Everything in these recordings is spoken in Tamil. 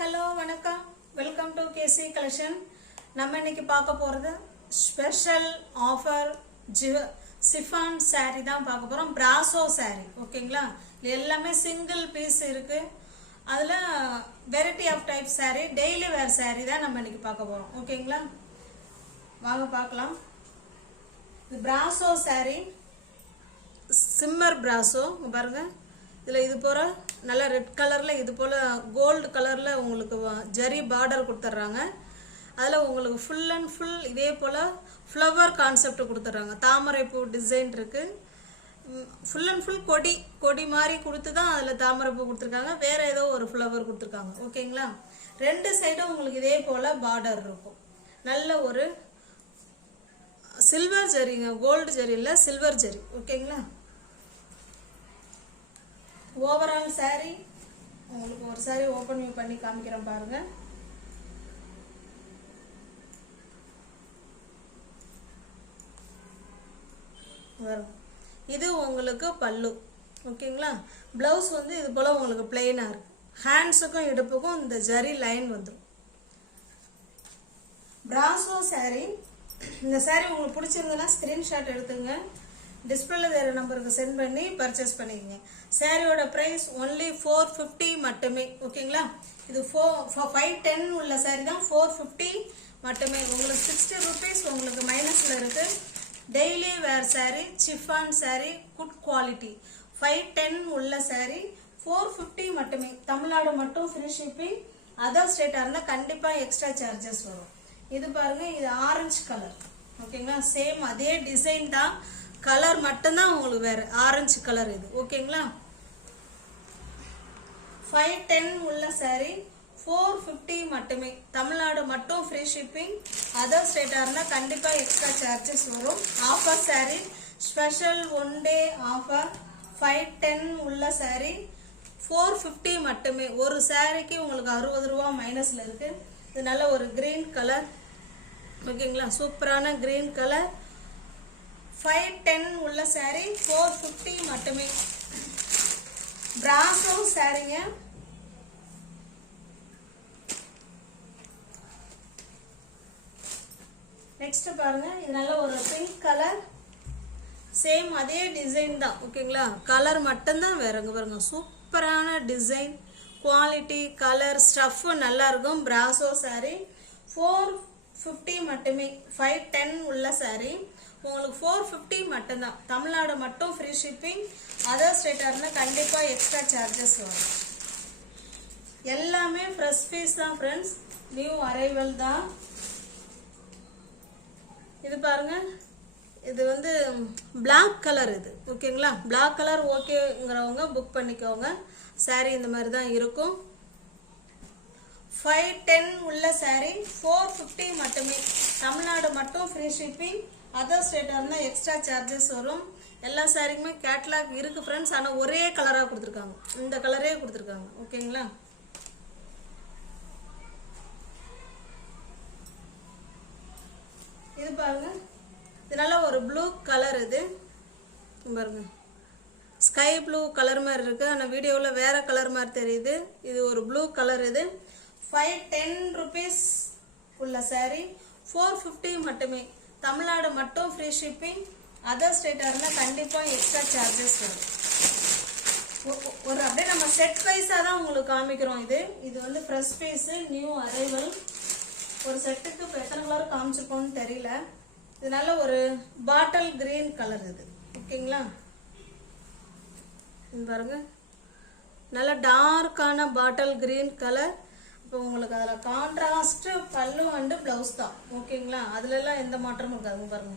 hello வணக்கம் வெல்கம் டு கேசி கலெக்ஷன். நம்ம இன்னைக்கு பார்க்க போறது ஸ்பெஷல் ஆஃபர் சிஃபான் saree தான் பார்க்க போறோம். பிராசோ saree ஓகேங்களா. இது எல்லாமே சிங்கிள் பீஸ் இருக்கு. அதுல variety of type saree, daily wear saree தான் நம்ம இன்னைக்கு பார்க்க போறோம் ஓகேங்களா. வாங்க பார்க்கலாம். இது பிராசோ saree, சிம்மர் பிராசோ பாருங்க. இதில் இது போல நல்ல ரெட் கலரில் இது போல் கோல்டு கலரில் உங்களுக்கு ஜரி பார்டர் கொடுத்துட்றாங்க. அதில் உங்களுக்கு ஃபுல் அண்ட் ஃபுல் இதே போல் ஃப்ளவர் கான்செப்ட் கொடுத்துட்றாங்க. தாமரைப்பூ டிசைன் இருக்குது. ஃபுல் அண்ட் ஃபுல் கொடி மாதிரி கொடுத்து தான் அதில் தாமரைப்பூ கொடுத்துருக்காங்க. வேறு ஏதோ ஒரு ஃப்ளவர் கொடுத்துருக்காங்க ஓகேங்களா. ரெண்டு சைடும் உங்களுக்கு இதே போல் பார்டர் இருக்கும். நல்ல ஒரு சில்வர் ஜரிங்க, கோல்டு ஜரி இல்லை, சில்வர் ஜரி ஓகேங்களா. ஓவரால் saree உங்களுக்கு ஒரு saree ஓபன் பண்ணி காமிக்கிறேன் பாருங்க. இது உங்களுக்கு பல்லு ஓகேங்களா. பிளவுஸ் வந்து இது போல உங்களுக்கு பிளெயினா இருக்கு. ஹேண்ட்ஸுக்கும் இடுப்புக்கும் இந்த ஜரி லைன் வந்துடும். Brasso saree. இந்த saree உங்களுக்கு பிடிச்சிருந்ததுன்னா ஸ்கிரீன்ஷாட் எடுத்துங்க. டிஸ்பிளேல வேற நம்பருக்கு சென்ட் பண்ணி பர்ச்சேஸ் பண்ணிக்கங்க. சாரியோட பிரைஸ் ஒன்லி 450 மட்டுமே ஓகேங்களா. இது 510 உள்ள சாரி தான், 450 மட்டுமே. உங்களுக்கு 60 rupees உங்களுக்கு மைனஸ்ல இருக்கு. டெய்லி வேர் sorry, chiffon sorry, good quality. 510 உள்ள சாரி 450 மட்டுமே. தமிழ்நாடு மட்டும் ஃப்ரீ ஷிப்பிங். அதர் ஸ்டேட்டா இருந்தா கண்டிப்பா எக்ஸ்ட்ரா சார்ஜஸ் வரும். இது பாருங்க, இது ஆரஞ்சு கலர் ஓகேங்களா. சேம் அதே டிசைன் தான், கலர் மட்டும்தான் உங்களுக்கு வேற ஆரஞ்சு கலர் இது ஓகேங்களா. 510 உள்ள சாரி 450 மட்டுமே. தமிழ்நாடு மட்டும் ஃப்ரீ ஷிப்பிங். அதர் ஸ்டேட்டா இருந்தா கண்டிப்பா எக்ஸ்ட்ரா சார்ஜஸ் வரும். Offer sorry, special one day offer. 510 உள்ள சாரி 450 மட்டுமே. ஒரு சாரிக்கு உங்களுக்கு 60 ரூபா மைனஸ்ல இருக்கு. இது நல்ல ஒரு கிரீன் கலர் ஓகேங்களா, சூப்பரான கிரீன் கலர். 510 உள்ள சாரி 450 மட்டுமே. பிராசோ சாரிங்க. நெக்ஸ்ட் பாருங்க, இது நல்ல ஒரு பிங்க் கலர். சேம் அதே டிசைன் தான் ஓகேங்களா. கலர் மட்டும்தான் வேறங்க பாருங்க. சூப்பரான டிசைன், குவாலிட்டி, கலர், ஸ்டஃப் நல்லா இருக்கும். பிராசோ சாரி 450 மட்டுமே. 510 உள்ள சாரி உங்களுக்கு 450 மட்டும்தான். தமிழ்நாடு மட்டும் ஃப்ரீ ஷிப்பிங். அதர் ஸ்டேட்டா இருந்தா கண்டிப்பா எக்ஸ்ட்ரா சார்ஜஸ் வரும். எல்லாமே ஃப்ரெஷ் பீஸ் தான் ஃப்ரெண்ட்ஸ், நியூ அரைவல் தான். இது பாருங்க, இது வந்து பிளாக் கலர் இது ஓகேங்களா. பிளாக் கலர் ஓகேங்கிறவங்க புக் பண்ணிக்கோங்க. சாரி இந்த மாதிரி தான் இருக்கும். 510 உள்ள சாரி 450 மட்டுமே. தமிழ்நாடு மட்டும் ஃப்ரீ ஷிப்பிங். அதர் ஸ்டேட்டா இருந்தா எக்ஸ்ட்ரா சார்ஜஸ் வரும். எல்லா சாரிக்குமே கேட்லாக் இருக்கு ஃப்ரெண்ட்ஸ். ஆனா ஒரே கலரா கொடுத்துருக்காங்க, இந்த கலரே கொடுத்துருக்காங்க ஓகேங்களா. இது பாருங்க, இது நல்ல ஒரு ப்ளூ கலர். இது பாருங்க, ஸ்கை ப்ளூ கலர் மாதிரி இருக்கு. ஆனா வீடியோவில் வேற கலர் மாதிரி தெரியுது. இது ஒரு ப்ளூ கலர். இது 510 rupees உள்ள சாரி 450 மட்டுமே. தமிழ்நாடு மட்டும் ஃப்ரீ ஷிப்பிங். அதர் ஸ்டேட்டா இருந்தா கண்டிப்பா எக்ஸ்ட்ரா சார்ஜஸ் வரும். ஒரு அப்படியே நம்ம செட் வைஸா தான் உங்களுக்கு காமிக்கிறோம். இது வந்து ஃப்ரெஷ் பீஸ், நியூ அரைவல். ஒரு செட்டுக்கு இப்போ எத்தனை கலர் காமிச்சிருக்கோம்னு தெரியல. இது நல்ல ஒரு பாட்டில் கிரீன் கலர் இது ஓகேங்களா. பாருங்க, நல்ல டார்க்கான பாட்டில் கிரீன் கலர். இப்போ உங்களுக்கு அதில் கான்ட்ராஸ்ட் பல்லு அண்டு பிளவுஸ் தான் ஓகேங்களா. அதுல எல்லாம் எந்த மாற்றமும் இருக்காது பாருங்க.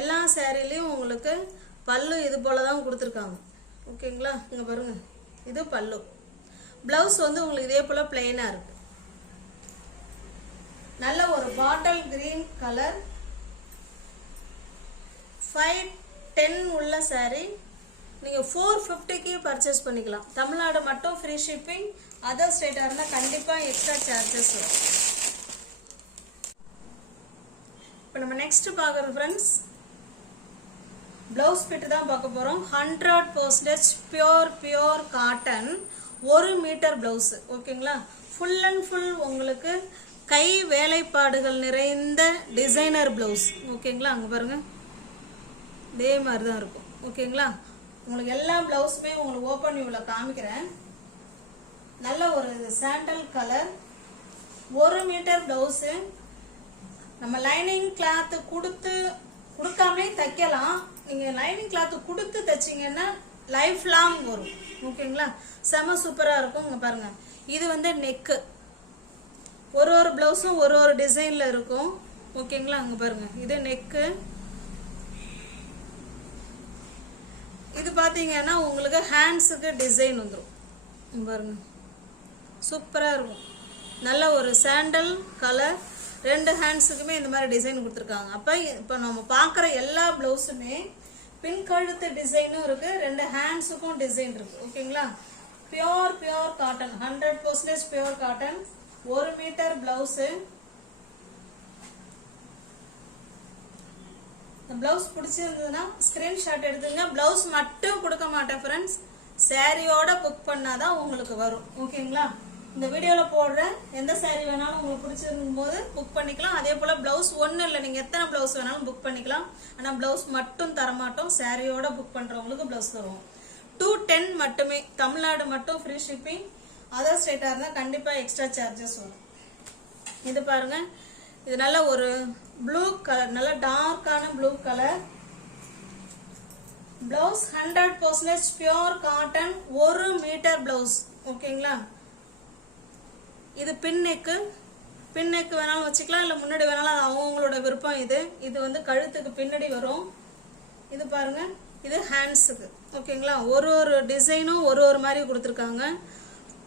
எல்லா சாரிலையும் உங்களுக்கு பல்லு இது போல தான் கொடுத்துருக்காங்க ஓகேங்களா. இங்க பாருங்க, இது பல்லு. பிளவுஸ் வந்து உங்களுக்கு இதே போல பிளெயினா இருக்கு. நல்ல ஒரு பாட்டில் கிரீன் கலர். 510 உள்ள சாரி நீங்க 450க்கு பர்ச்சேஸ் பண்ணிக்கலாம். தமிழ்நாடு மட்டும் ஃப்ரீ ஷிப்பிங். அதர் ஸ்டேட்டா இருந்தா கண்டிப்பா எக்ஸ்ட்ரா சார்ஜஸ் வரும். இப்போ நம்ம நெக்ஸ்ட் பார்க்கறது ஃப்ரெண்ட்ஸ் ப்ளவுஸ் பிட்டு தான் பார்க்க போகிறோம். 100% பியோர் காட்டன் 1 மீட்டர் ப்ளவுஸு. ஓகேங்களா, ஃபுல் அண்ட் ஃபுல் உங்களுக்கு கை வேலைப்பாடுகள் நிறைந்த டிசைனர் ப்ளவுஸ். ஓகேங்களா, அங்கே பாருங்கள், இதே மாதிரி தான் இருக்கும். ஓகேங்களா, உங்களுக்கு எல்லா ப்ளவுஸுமே உங்களுக்கு ஓப்பன் வியூவில் காமிக்கிறேன். நல்ல ஒரு சாண்டல் கலர் 1 மீட்டர் ப்ளவுஸு. நம்ம லைனிங் கிளாத்து கொடுக்காமலே தைக்கலாம். நீங்கள் லைனிங் கிளாத்து கொடுத்து தைச்சிங்கன்னா லைஃப் லாங் வரும். ஓகேங்களா, செம சூப்பராக இருக்கும். இங்கே பாருங்கள், இது வந்து நெக்கு. ஒரு ப்ளவுஸும் ஒரு டிசைனில் இருக்கும். ஓகேங்களா, அங்கே பாருங்கள், இது நெக்கு. இது பார்த்தீங்கன்னா உங்களுக்கு ஹேண்ட்ஸுக்கு டிசைன் வந்துடும். பாருங்க, சூப்பராக இருக்கும். நல்ல ஒரு சாண்டல் கலர். 2 ஹேண்ட்ஸுக்குமே இந்த மாதிரி டிசைன் கொடுத்துருக்காங்க. அப்போ இப்போ நம்ம பார்க்குற எல்லா ப்ளவுஸுமே பின் கழுத்து டிசைனும் இருக்குது, 2 ஹேண்ட்ஸுக்கும் டிசைன் இருக்குது. ஓகேங்களா, pure cotton 100% pure cotton 1 metre blouse. Blouse பிடிச்சிருந்ததுன்னா ஸ்க்ரீன்ஷாட் எடுத்துங்க. ப்ளவுஸ் மட்டும் கொடுக்க மாட்டேன் ஃப்ரெண்ட்ஸ், சாரியோட புக் பண்ணாதான் உங்களுக்கு வரும். ஓகேங்களா, இந்த வீடியோவில் போடுற எந்த சாரீ வேணாலும் உங்களுக்கு பிடிச்சிருக்கும் போது புக் பண்ணிக்கலாம். அதே போல் ப்ளவுஸ் ஒன்றும் இல்லை, நீங்கள் எத்தனை ப்ளவுஸ் வேணாலும் புக் பண்ணிக்கலாம். ஆனால் ப்ளவுஸ் மட்டும் தரமாட்டோம், சாரியோட புக் பண்ணுறவங்களுக்கு ப்ளவுஸ் தருவோம். 210 மட்டுமே. தமிழ்நாடு மட்டும் ஃப்ரீ ஷிப்பிங். அதர் ஸ்டேட்டாக இருந்தால் கண்டிப்பாக எக்ஸ்ட்ரா சார்ஜஸ் வரும். இது பாருங்கள், இது நல்ல ஒரு ப்ளூ கலர், நல்ல டார்க்கான blue colour blouse. 100% pure cotton 1 metre blouse. ஓகேங்களா, இது பின்னெக்கு வேணாலும் வச்சுக்கலாம், இல்லை முன்னாடி வேணாலும் அவங்களோட விருப்பம். இது வந்து கழுத்துக்கு பின்னாடி வரும். இது பாருங்க, இது ஹேண்ட்ஸுக்கு. ஓகேங்களா, ஒரு டிசைனும் ஒரு மாதிரி கொடுத்துருக்காங்க.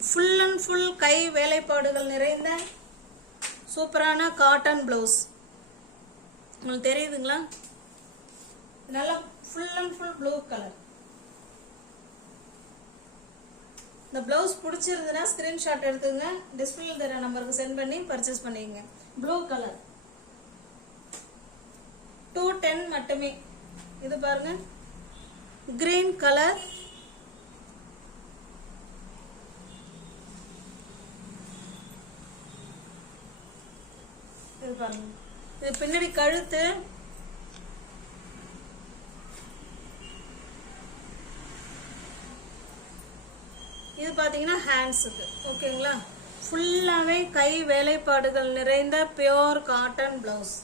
ஃபுல் அண்ட் ஃபுல் கை வேலைப்பாடுகள் நிறைந்த சூப்பரான காட்டன் ப்ளவுஸ். உங்களுக்கு தெரியுதுங்களா, நல்லா full and full blue colour. இந்த ப்ளவுஸ் பிடிச்சிருந்ததுன்னா ஸ்க்ரீன்ஷாட் எடுத்துங்க, டிஸ்பிளேல தர நம்பருக்கு சென்ட் பண்ணி பர்ச்சேஸ் பண்ணிக்கங்க. ப்ளூ கலர் 210 மட்டுமே. இது பாருங்க, கிரீன் கலர். இது பாருங்க, இது பின்னாடி கழுத்து. இது பார்த்தீங்கன்னா ஹேண்ட்ஸுக்கு. ஓகேங்களா, ஃபுல்லாகவே கை வேலைப்பாடுகள் நிறைந்த பியோர் காட்டன் ப்ளவுஸ்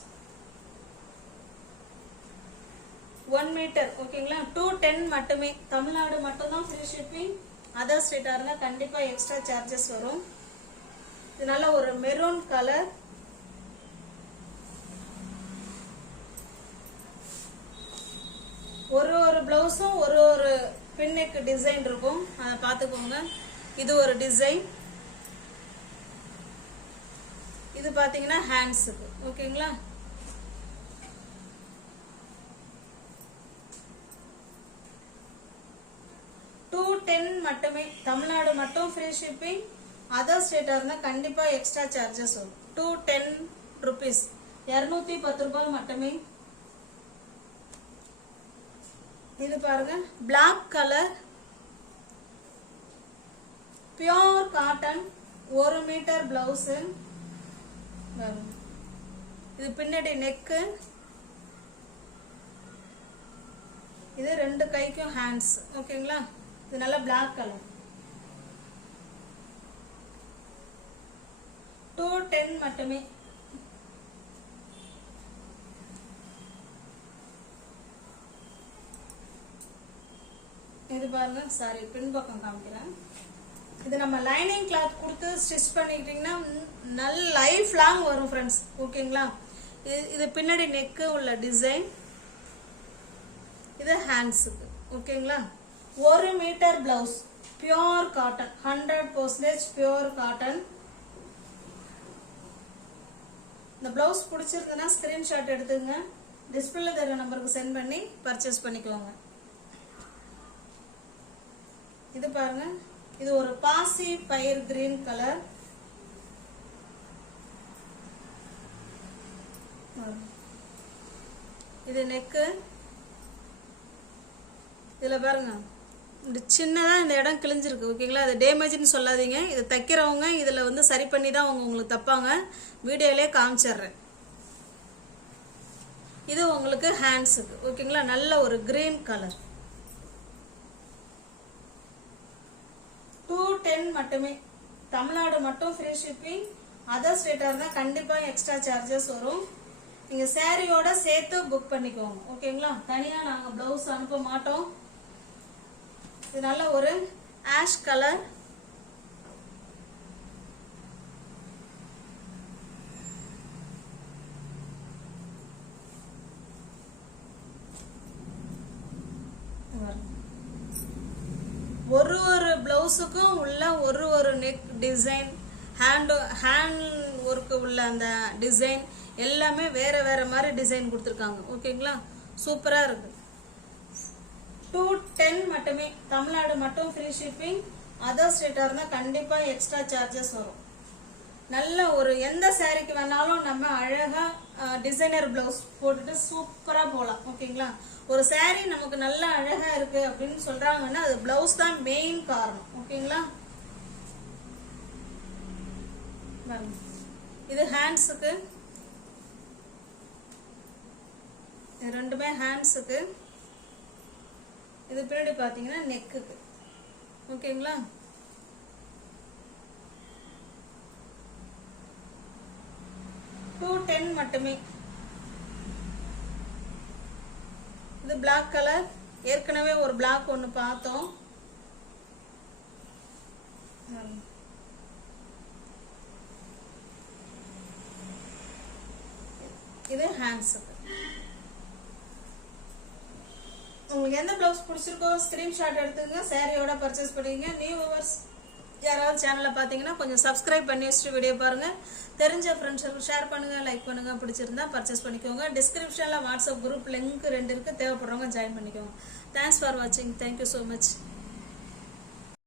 1 மீட்டர். ஓகேங்களா, 210 மட்டுமே. தமிழ்நாடு மட்டும்தான் ஃப்ரீ ஷிப்பிங். அதர் ஸ்டேட்டாக இருந்தால் கண்டிப்பாக எக்ஸ்ட்ரா சார்ஜஸ் வரும். இது நல்ல ஒரு மெரூன் கலர். ஒரு ப்ளவுஸும் ஒரு பின்னுக்கு டிசைன் இருக்கும், அதை பார்த்துக்கோங்க. இது ஒரு டிசைன். இது பார்த்தீங்கன்னா ஹேண்ட்ஸுக்கு. ஓகேங்களா, $210 மட்டுமே. தமிழ்நாடு மட்டும் ஃப்ரீ ஷிப்பிங். அதர் ஸ்டேட்டாக இருந்தால் கண்டிப்பாக எக்ஸ்ட்ரா சார்ஜஸ் வரும். 210 rupees, 210 ரூபாய் மட்டுமே. இது பாருங்க, black colour pure cotton 1 metre blouse. இது பின்னாடி நெக்கு. இது 2 கைக்கும் ஹேண்ட்ஸ். ஓகேங்களா, இது நல்ல பிளாக் கலர் 210 மட்டுமே. இது பாருங்க, சாரி பின்பக்கம் காமிக்கிறேன். இது நம்ம லைனிங் கிளாத் கொடுத்து ஸ்டிச் பண்ணிக்கிட்டீங்கன்னா நல்ல லைஃப் லாங் வரும் ஃப்ரெண்ட்ஸ். ஓகேங்களா, இது பின்னாடி நெக்கு உள்ள டிசைன். இது ஹேண்ட்ஸுக்கு. ஓகேங்களா, 1 metre blouse pure cotton 100% pure cotton. இந்த பிளவுஸ் பிடிச்சிருந்ததுன்னா ஸ்கிரீன்ஷாட் எடுத்துங்க, டிஸ்பிளேல தர நம்பருக்கு சென்ட் பண்ணி பர்ச்சேஸ் பண்ணிக்கோங்க. இது பாருங்க, இது ஒரு பாசி பயிர் கிரீன் கலர். இது நெக்கு. இதில் பாருங்க, இந்த சின்னதாக இந்த இடம் கிழிஞ்சிருக்கு. ஓகேங்களா, அது டேமேஜ்னு சொல்லாதீங்க. இதை தைக்கிறவங்க இதில் வந்து சரி பண்ணி தான் உங்களுக்கு தப்பாங்க. வீடியோலே காமிச்சிட்றேன். இது உங்களுக்கு ஹேண்ட்ஸுக்கு. ஓகேங்களா, நல்ல ஒரு கிரீன் கலர். 210 மட்டுமே. தமிழ்நாடு மட்டும் ஃப்ரீ ஷிப்பிங். அதர் ஸ்டேட்டாக இருந்தால் கண்டிப்பாக எக்ஸ்ட்ரா சார்ஜஸ் வரும். நீங்கள் சாரியோட சேர்த்து புக் பண்ணிக்கோங்க. ஓகேங்களா, தனியாக நாங்கள் ப்ளவுஸ் அனுப்ப மாட்டோம். இது நல்ல ஒரு ஆஷ் கலர். ஒரு பிளவுஸுக்கும் உள்ள ஒரு நெக் டிசைன், ஹேண்ட் ஒர்க்கு உள்ள அந்த டிசைன் எல்லாமே வேற வேற மாதிரி டிசைன் கொடுத்துருக்காங்க. ஓகேங்களா, சூப்பராக இருக்கு. 210 மட்டுமே. தமிழ்நாடு மட்டும் ஃப்ரீ ஷிப்பிங். அதர் ஸ்டேட்டாக இருந்தால் கண்டிப்பாக எக்ஸ்ட்ரா சார்ஜஸ் வரும். நல்ல ஒரு எந்த சாரிக்கு வேணாலும் நம்ம அழகாக டிசைனர் ப்ளவுஸ் போட்டுட்டு சூப்பராக போகலாம். ஓகேங்களா, ஒரு சாரி நமக்கு நல்லா அழகாக இருக்கு அப்படின்னு சொல்கிறாங்கன்னா அது ப்ளவுஸ் தான் மெயின் காரணம். ஓகேங்களா, இது ஹேண்ட்ஸுக்கு. ரெண்டுமே ஹேண்ட்ஸுக்கு. இது பின்னாடி பார்த்தீங்கன்னா நெக்குக்கு. ஓகேங்களா, $210 மட்டுமே. இது பிளாக் கலர். ஏற்கனவே ஒரு பிளாக் ஒன்று பார்த்தோம். இது ஹேண்ட்ஸுக்கு. உங்களுக்கு எந்த பிளவுஸ் பிடிச்சிருக்கோ ஸ்கிரீன்ஷாட் எடுத்துங்க, சாரியோட பர்ச்சேஸ் பண்ணிக்கங்க. நியூ வியூவர்ஸ் யாராவது சேனலில் பார்த்தீங்கன்னா கொஞ்சம் சப்ஸ்கிரைப் பண்ணி வச்சுட்டு வீடியோ பாருங்கள். தெரிஞ்ச ஃப்ரெண்ட்ஸுக்கு ஷேர் பண்ணுங்கள், லைக் பண்ணுங்கள். பிடிச்சிருந்தா பர்ச்சேஸ் பண்ணிக்கோங்க. டிஸ்கிரிப்ஷனில் வாட்ஸ்அப் குரூப் லிங்க் 2 இருக்குது. தேவைப்படுறவங்க ஜாயின் பண்ணிக்கோங்க. தேங்க்ஸ் ஃபார் வாட்சிங். Thank you so much.